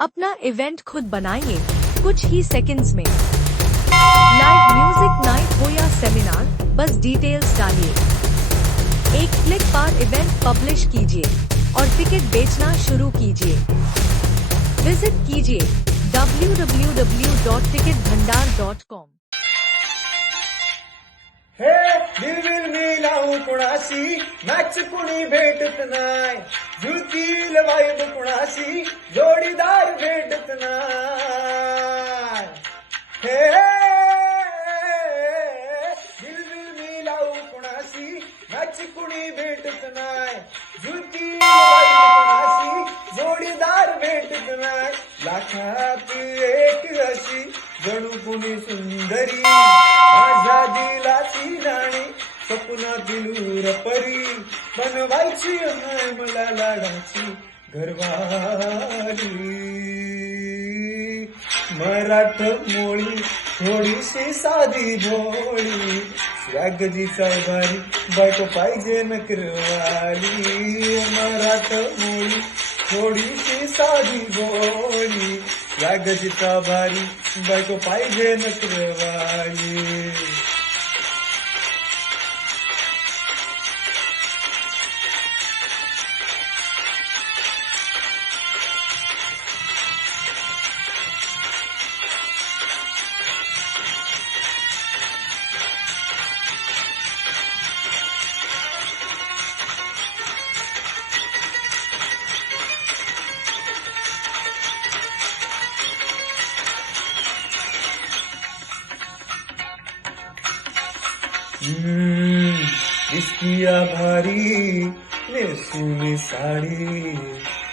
अपना event खुद बनाइए कुछ ही सेकंड्स में। लाइव म्यूजिक नाइट हो या सेमिनार, बस डिटेल्स डालिए। एक क्लिक पर इवेंट पब्लिश कीजिए और टिकट बेचना शुरू कीजिए। विजिट कीजिए www.ticketbhandar.com। हे दिल मी लावू कुणाशी, मॅच कुणी भेटत नाय, जुळतील वाईब कुणाशी, जोडीदार भेटत नाय। हे दिल मी लावू कुणाशी, मॅच कुणी भेटत नाय, जुळतील वाईब कुणाशी, जोडीदार भेटत नाय। लाखात एक अशी जणू कुणी सुंदरी, माझ्या दिलाची राणी, स्वप्नातील परी, बनवायची मला लाडाची घरवाली। मराठ मोळी थोडीशी साधी भोळी, स्वॅगजीचा भारी, बायको पाहिजे नखरवाली। मराठ मोळी थोडीशी साधी भोळी, स्वॅगजीचा भारी, बायको पाहिजे नखरवाली। दिसतीया भारी नेसूनी साडी,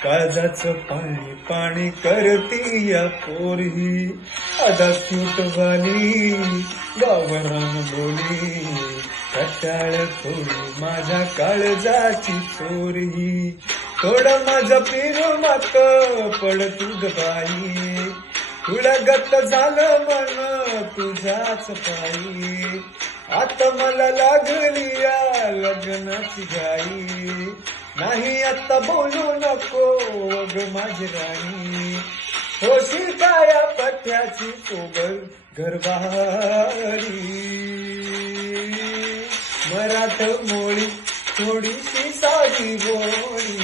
काळजाचं पाणी पाणी करतीया पोरही, आधा सूटवाली गावरान बोली, कटाळ थोडी माझ्या काळजाची चोरही। थोडं माझं पिरू मात पड तुझ बाई, तुळगत झालं मन तुझ्याच पायी, आता मला लागली या लग्नाची घाई, नाही आता बोलू नको ग माझी राणी, होशील काया पठ्याची सोबत घरवारी। मराठ मोळी थोडीशी साधी बोळी,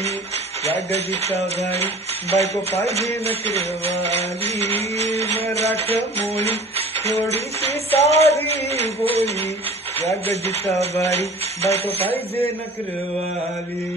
स्वॅगजीचा भारी, बायको पाहिजे नखरवाली। मराठ मोळी थोडीशी साधी बोळी, स्वॅगजीचा भारी, बायको पाहिजे नखरवाली।